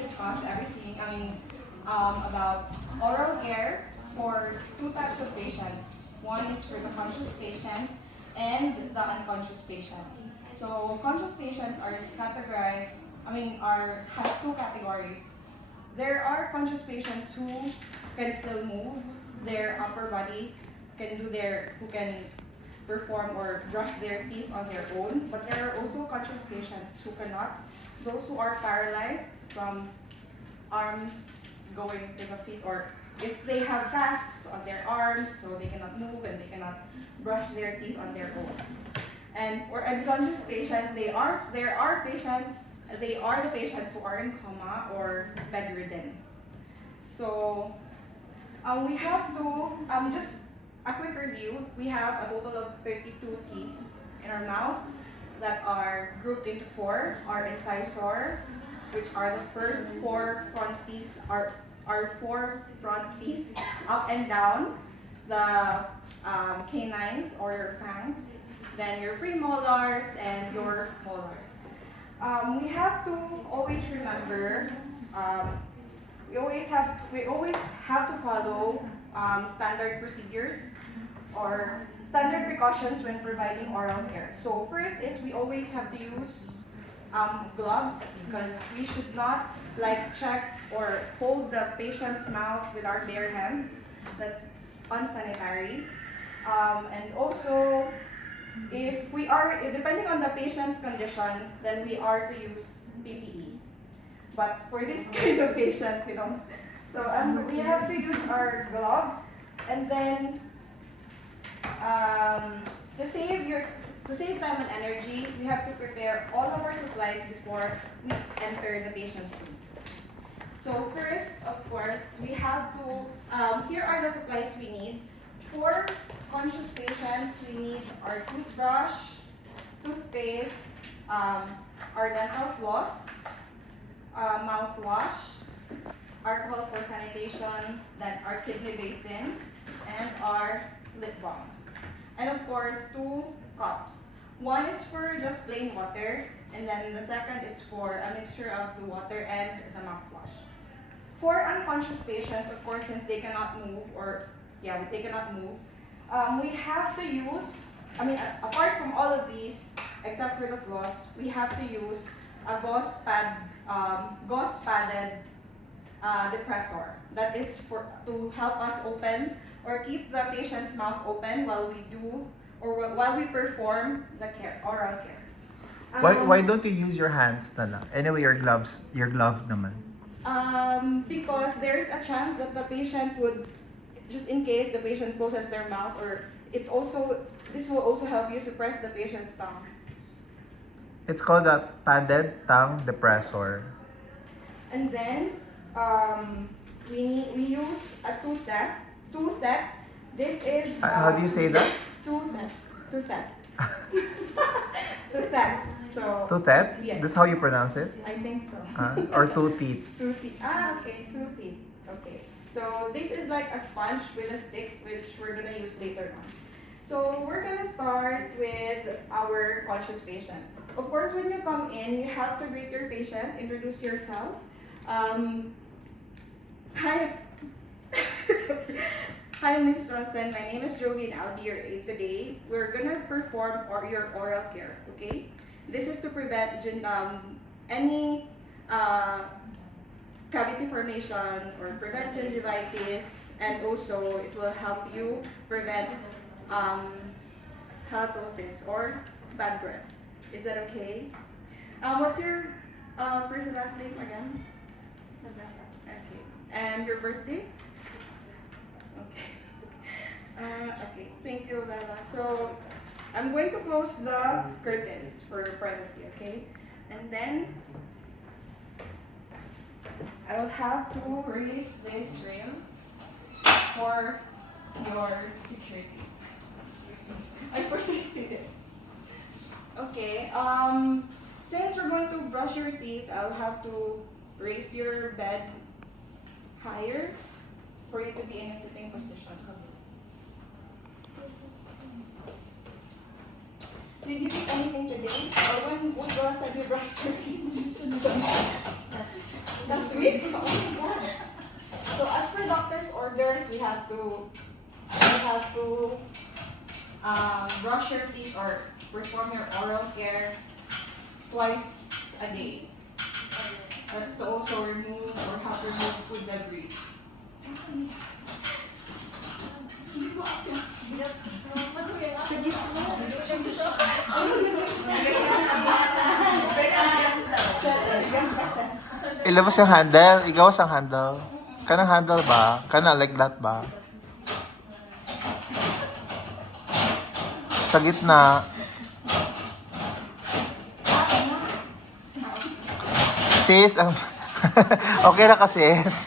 discuss everything, about oral care for two types of patients. One is for the conscious patient and the unconscious patient. So conscious patients are categorized, has two categories. There are conscious patients who can still move their upper body, who can perform or brush their teeth on their own, but there are also conscious patients who cannot. Those who are paralyzed from arms going to the feet, or if they have casts on their arms, so they cannot move and they cannot brush their teeth on their own. And for unconscious patients, they are the patients who are in coma or bedridden. So we have to, just a quick review, we have a total of 32 teeth in our mouth that are grouped into four. Our incisors, which are the first four front teeth, our four front teeth up and down, the canines or your fangs, then your premolars and your molars. We have to always remember, we always have to follow standard procedures or standard precautions when providing oral care. So first is we always have to use gloves, because we should not check or hold the patient's mouth with our bare hands. That's unsanitary. And also, if we are, depending on the patient's condition, then we are to use PPE. But for this kind of patient, we don't. So we have to use our gloves, and then to save time and energy, we have to prepare all of our supplies before we enter the patient's room. So first, of course, we have to, here are the supplies we need. For conscious patients, we need our toothbrush, toothpaste, our dental floss, mouthwash, alcohol for sanitation, then our kidney basin, and our lip balm. And of course, two cups. One is for just plain water, and then the second is for a mixture of the water and the mouthwash. For unconscious patients, of course, since they cannot move, we have to use, apart from all of these, except for the floss, we have to use a gauze padded depressor. That is to help us open or keep the patient's mouth open while we perform the oral care. Why don't you use your hands na lang? Anyway, your glove naman. Because there's a chance that the patient would, just in case the patient closes their mouth, or this will also help you suppress the patient's tongue. It's called a padded tongue depressor. And then we use a two-set. This is how do you say that? Two-set. Two-set. So Two-set? yes. That's how you pronounce it? I think so. Or two-teeth? Two-teeth. Okay, two-teeth. Okay. So this is like a sponge with a stick, which we're gonna use later on. So we're gonna start with our conscious patient. Of course, when you come in, you have to greet your patient, introduce yourself. Hi. Hi, Ms. Johnson. My name is Jovie, and I'll be your aide today. We're gonna perform your oral care. Okay. This is to prevent any cavity formation or prevent gingivitis, and also it will help you prevent halitosis or bad breath. Is that okay? What's your first and last name again? Okay. And your birthday? Okay. Okay. Thank you, Bella. So I'm going to close the curtains for privacy, okay? And then I will have to raise this rail for your security. For safety. Okay. Since we're going to brush your teeth, I'll have to raise your bed higher for you to be in a sitting position. Did you eat anything today? Or when was the last time you brushed your teeth? Last week? Oh my god. So as per doctor's orders, we have to brush your teeth or perform your oral care twice a day. That's to also remove or help remove food debris. Ilabas yung handle. Igawas ang handle. Kanang handle ba? Kana like that ba? Sa gitna. Sis, ang... okay na ka, sis.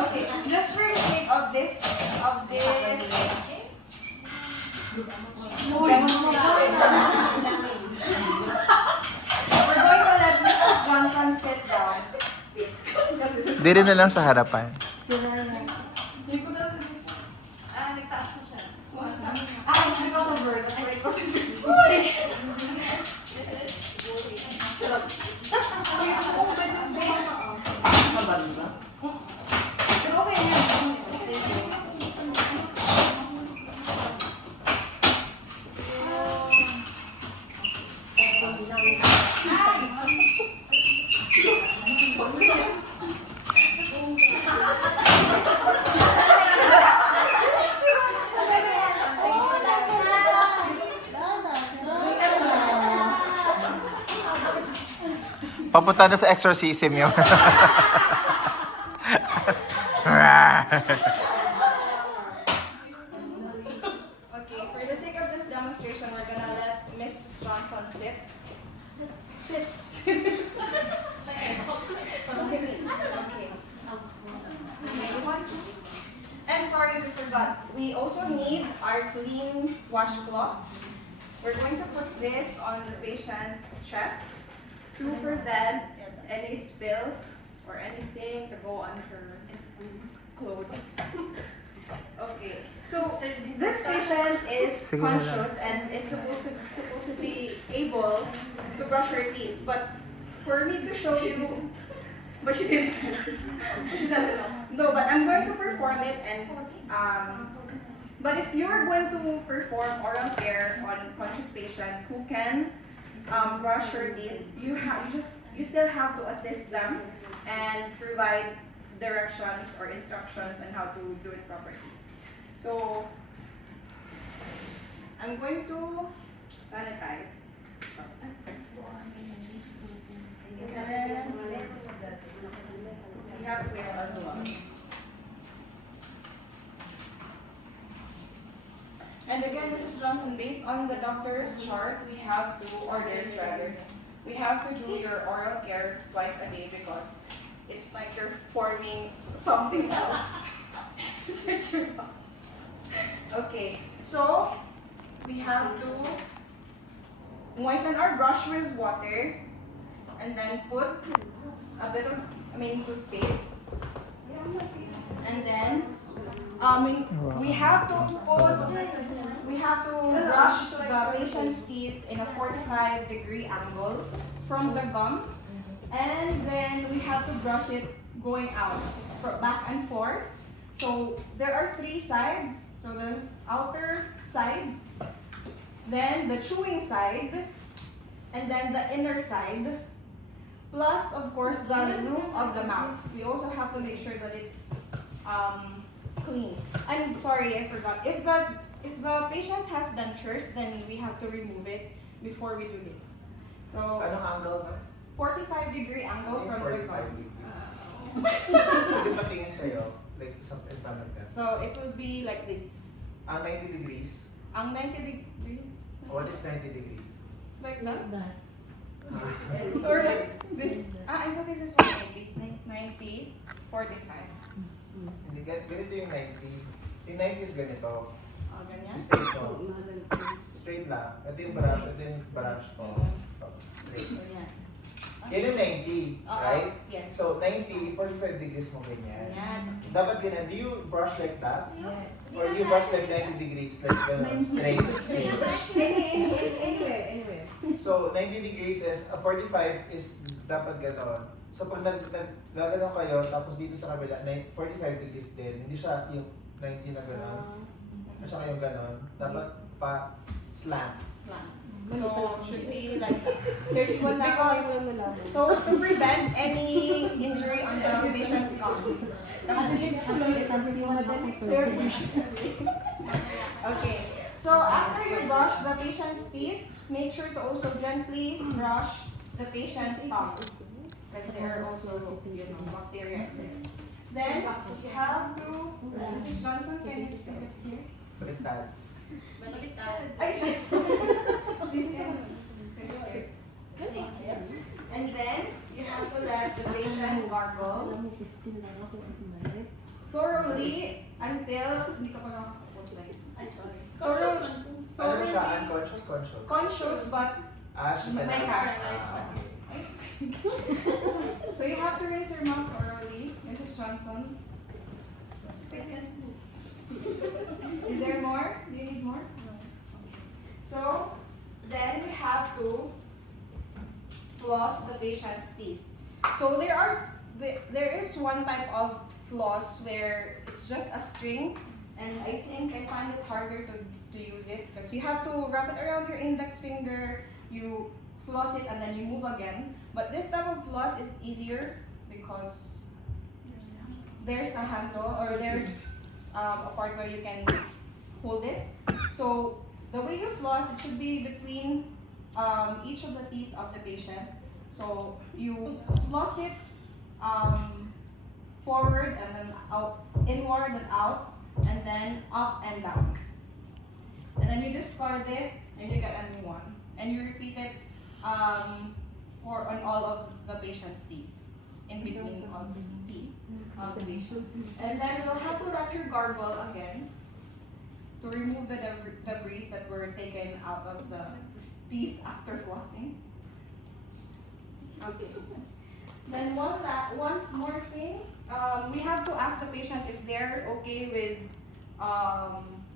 Okay, just for the sake of this, we're going to let Mrs. Johnson sit down. Dito na lang sa harapan. Nagtaas na siya. It's because of her. That's why it was in this is Pero okay na. Papunta na sa exorcism yun. Okay, for the sake of this demonstration, we're gonna let Miss Johnson sit. Sit. Okay. And sorry, we forgot. We also need our clean washcloth. We're going to put this on the patient's chest to prevent any spills or anything to go on her clothes. Okay, so this patient is conscious and is supposed to be able to brush her teeth, but for me to show you, but she didn't. She doesn't know. No, but I'm going to perform it and but if you're going to perform oral care on conscious patient who can brush your teeth, you still have to assist them and provide directions or instructions on how to do it properly. So I'm going to sanitize. We have to wear our gloves. And again, Mrs. Johnson, based on the doctor's chart, we have to, or this rather, we have to do your oral care twice a day because it's like you're forming something else. It's like okay, so we have to moisten our brush with water and then put a bit of, toothpaste. And then we have to brush the patient's teeth in a 45-degree angle from the gum, and then we have to brush it going out, back and forth. So there are 3 sides. So the outer side, then the chewing side, and then the inner side. Plus, of course, the roof of the mouth. We also have to make sure that it's clean. And sorry, I forgot. If the patient has dentures, then we have to remove it before we do this. So, Anong angle ba? 45-degree angle from the gum. Pwede patingin sa'yo, like in front of them. So it will be like this. 90 degrees. Ang 90 degrees? What is 90 degrees? Like that? Or like this? I thought this is 190. 90, 45. Hindi, ganito yung 90. Yung 90 is ganito. Oh, ganyan? Straight to. Straight lang. Ito yung brush ko. Straight. So yan. Yan yung 90, right? Yes. So 90, 45 degrees mo ganyan. Yan. Dapat ganyan. Do you brush like that? Yes. Or do you brush like 90 degrees? Like straight? Anyway. So 90 degrees is, 45 is dapat ganon. So pag gaganon kayo, tapos dito sa kabila, 45 degrees din. Hindi siya yung 90 na ganon. Siya kayong ganon. Dapat pa slant. So, should be like that. Because, so to prevent any injury on the patient's gums. Okay. So after you brush the patient's teeth, make sure to also gently brush the patient's tongue. Because there are also, bacteria in there. Then you have to, Mrs. Johnson, can you speak it here? Baliktad. Ay, shit. And then you have to let the patient gargle thoroughly until hindi ka pa nakakapag-like. Ano siya? Unconscious? Conscious? Conscious but She may cannot. cast. Okay. So you have to rinse your mouth thoroughly, Mrs. Johnson. Is there more? Do you need more? No. So then we have to floss the patient's teeth. So there is one type of floss where it's just a string, and I think I find it harder to use it because you have to wrap it around your index finger, you floss it, and then you move again. But this type of floss is easier because there's a handle or there's a part where you can hold it. So the way you floss, it should be between each of the teeth of the patient. So you floss it forward and then out, inward and out, and then up and down. And then you discard it and you get a new one. And you repeat it on all of the patient's teeth, in between all the teeth of the patient. And then you'll have to let your gargle again to remove the debris that were taken out of the teeth after flossing. Okay. Then one more thing, we have to ask the patient if they're okay with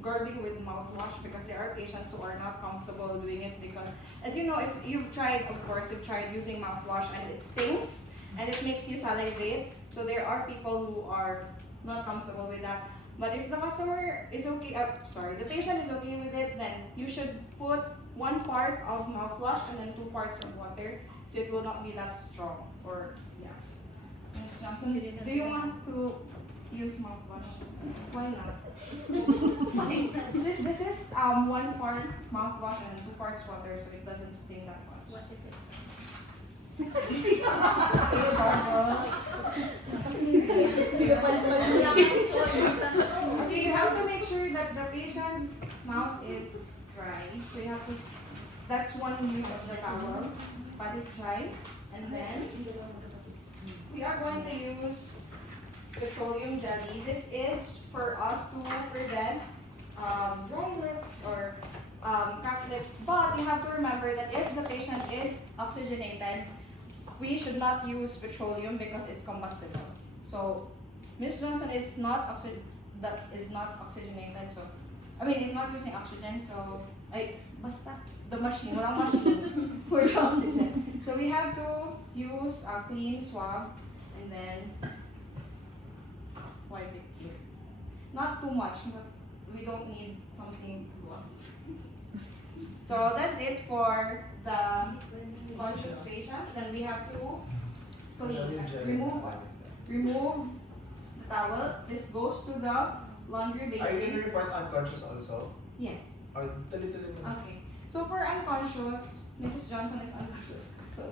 gargling with mouthwash, because there are patients who are not comfortable doing it because, as you know, if you've tried, of course, you've tried using mouthwash and it stings and it makes you salivate. So there are people who are not comfortable with that. But if the customer is okay, the patient is okay with it, then you should put 1 part of mouthwash and then 2 parts of water, so it will not be that strong. Or yeah. Ms. Johnson, do you want to use mouthwash? Why not? This is 1 part mouthwash and 2 parts water, so it doesn't sting that much. What is it? Okay, you have to make sure that the patient's mouth is dry. So you have to, that's one use of the towel, pat it dry, and then we are going to use petroleum jelly. This is for us to prevent dry lips or cracked lips, but you have to remember that if the patient is oxygenated, we should not use petroleum because it's combustible. So Ms. Johnson is not oxygenated, so I mean it's not using oxygen, so basta the machine, walang machine for the oxygen. So we have to use a clean swab and then wipe it here. Not too much, but we don't need something glossy. So that's it for the conscious patient. Then we have to clean, remove the towel. This goes to the laundry basin. Are you going to report unconscious also? Yes. Okay. So for unconscious, Mrs. Johnson is unconscious. So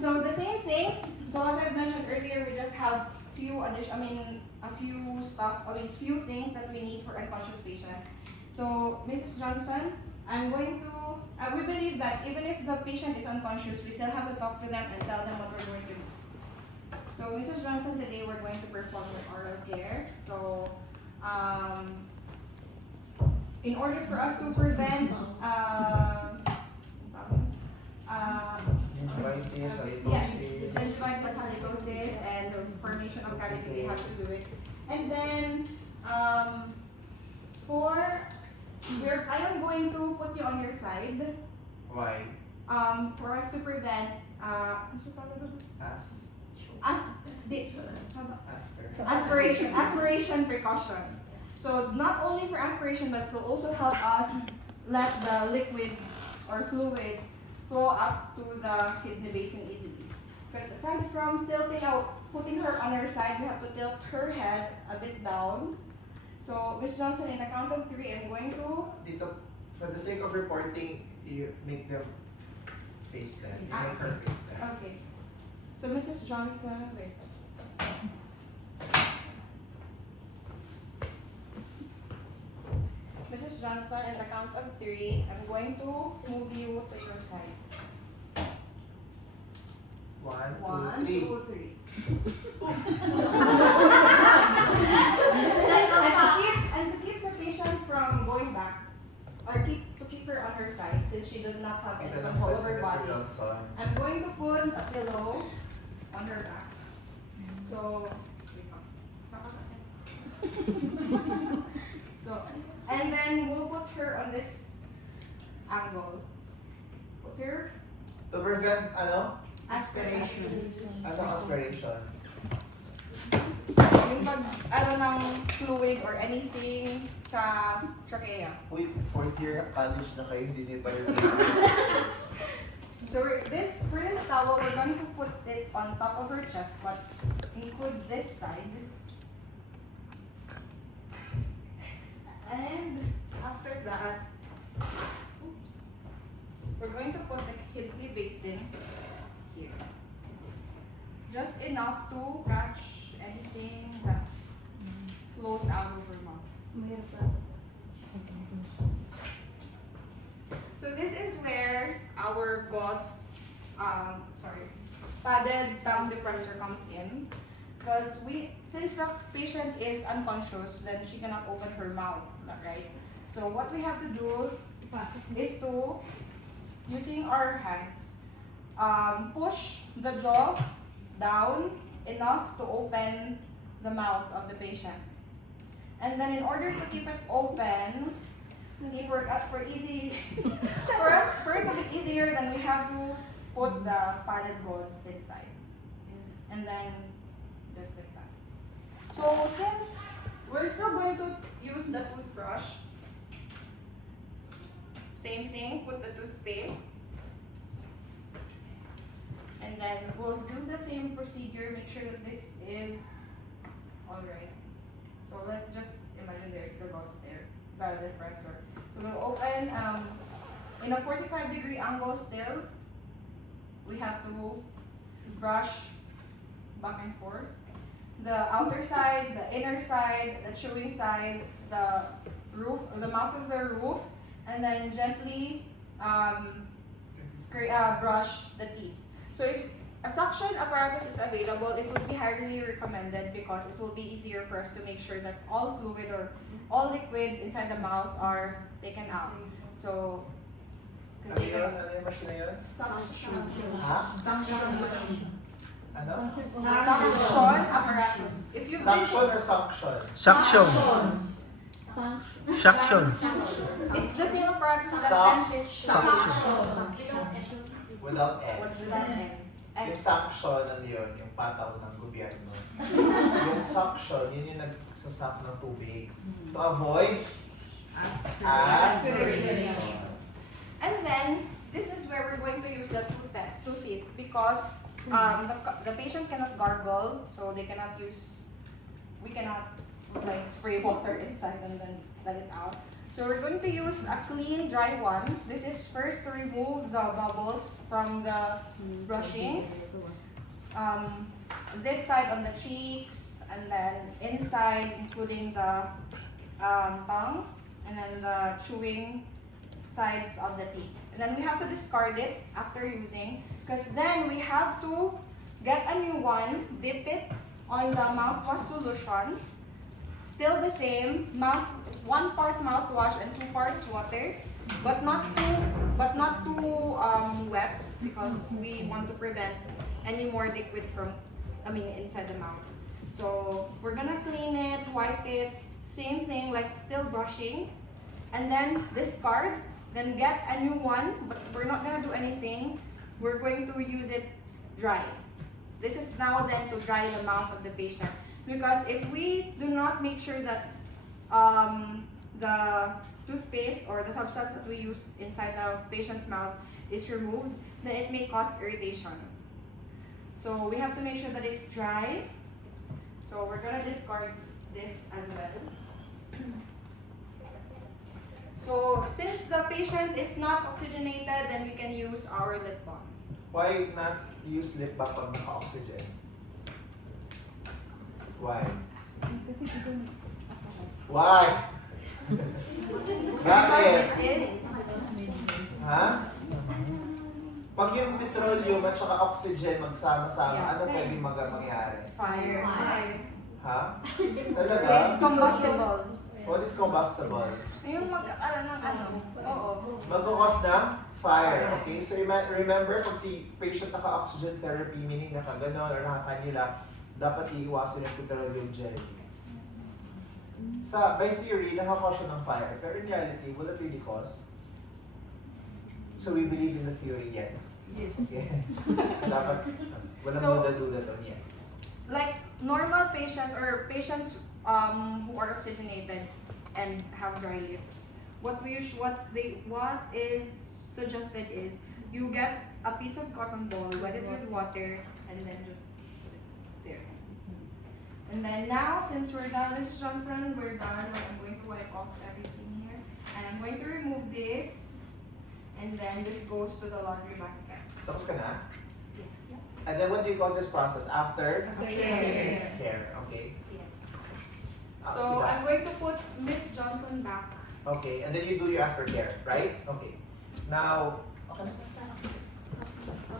so the same thing. So as I mentioned earlier, we just have few things that we need for unconscious patients. So Mrs. Johnson, we believe that even if the patient is unconscious, we still have to talk to them and tell them what we're going to do. So Mrs. Johnson, today we're going to perform the oral care. So in order for us to prevent Yeah, gingivitis, halitosis, and the formation of cavity, they have to do it. And then, I am going to put you on your side. Why? For us to prevent, ano siya tawag doon? Aspiration precaution. So not only for aspiration, but to also help us let the liquid or fluid flow up to the kidney basin easily. Because aside from putting her on her side, we have to tilt her head a bit down. So Ms. Johnson, in the count of 3, I'm going to. Dito, for the sake of reporting, you make them face that. You make her face that. Okay. So Mrs. Johnson, wait. Mrs. Johnson, in the count of 3, I'm going to move you to your side. 1, 2, 3. And to keep the patient from going back, or to keep her on her side, since she does not have any control over her body, I'm going to put a pillow on her back. So, so, and then we'll put her on this angle. Put her To prevent, aspiration. aspiration? Yung ng fluid or anything sa trachea. Uy, 4th year college na kayo, hindi niyo pa rin. So for this towel, we're going to put it on top of her chest, but include this side. And after that, we're going to put the kidney basin here. Just enough to catch anything that flows out of her mouth. So this is where our gauze, padded tongue depressor comes in. Because since the patient is unconscious, then she cannot open her mouth, right? So what we have to do is to, using our hands, push the jaw down enough to open the mouth of the patient. And then in order to keep it open, for it to be easier, then we have to put the padded gauze inside. And then just like that. So since we're still going to use the toothbrush, same thing, put the toothpaste. And then we'll do the same procedure, make sure that this is alright. So let's just imagine there's the gauze there, the depressor. So we'll open in a 45-degree angle still. We have to brush back and forth. The outer side, the inner side, the chewing side, the roof, the mouth of the roof, and then gently brush the teeth. So if a suction apparatus is available, it would be highly recommended because it will be easier for us to make sure that all fluid or all liquid inside the mouth are taken out. So, Ano yun? Ano yung machine na yun? suction. Ha? Suction. Ano? Suction apparatus. If you've been Suction or suction? Suction. Suction. It's the same apparatus that dentist Without N. Yung suction, ano yun? Yung pataw ng gobyerno. Yung suction, yun yung nagsasak ng tubig. To avoid aspiration. And then, this is where we're going to use the tooth teeth because the patient cannot gargle, so we cannot like spray water inside and then let it out. So we're going to use a clean, dry one. This is first to remove the bubbles from the brushing. This side on the cheeks, and then inside, including the tongue, and then the chewing sides of the teeth. And then we have to discard it after using, because then we have to get a new one, dip it on the mouthwash solution. Still the same, 1 part mouthwash and 2 parts water. but not too wet, because we want to prevent any more liquid from, inside the mouth. So we're gonna clean it, wipe it, same thing, like still brushing, and then discard, then get a new one, but we're not gonna do anything. We're going to use it dry. This is now then to dry the mouth of the patient, because if we do not make sure that the toothpaste or the substance that we use inside the patient's mouth is removed, then it may cause irritation. So we have to make sure that it's dry. So we're gonna discard this as well. So since the patient is not oxygenated, then we can use our lip balm. Why not use lip balm pag naka-oxygen? Why? Why? Bakit? Because it is Ha? Pag yung petroleum at saka oxygen magsama-sama, Yeah. ano pwedeng mangyari? fire. Ha? It's Talaga? combustible. What is combustible? Yung oo. Mag-cause ng fire. Okay? So remember, pag si patient naka-oxygen therapy, meaning nakaganon or nakakanila, dapat iiwasan yung petroleum jelly. By theory, nakakause siya ng fire. Pero in reality, will it really cause? So we believe in the theory, yes. Yes. Okay. So dapat, walang So- duda-duda to, yes. Like normal patients or patients who are oxygenated and have dry lips, what is suggested is you get a piece of cotton ball, wet it with water, and then just put it there. And then now, since we're done, Mrs. Johnson, we're done. I'm going to wipe off everything here, and I'm going to remove this, and then this goes to the laundry basket. Tapos ka na? Yes. And then what do you call this process? After? Care. Care, okay. Yes. Ah, So diba? I'm going to put Miss Johnson back. Okay, and then you do your aftercare, right? Yes. Okay. Now, okay na.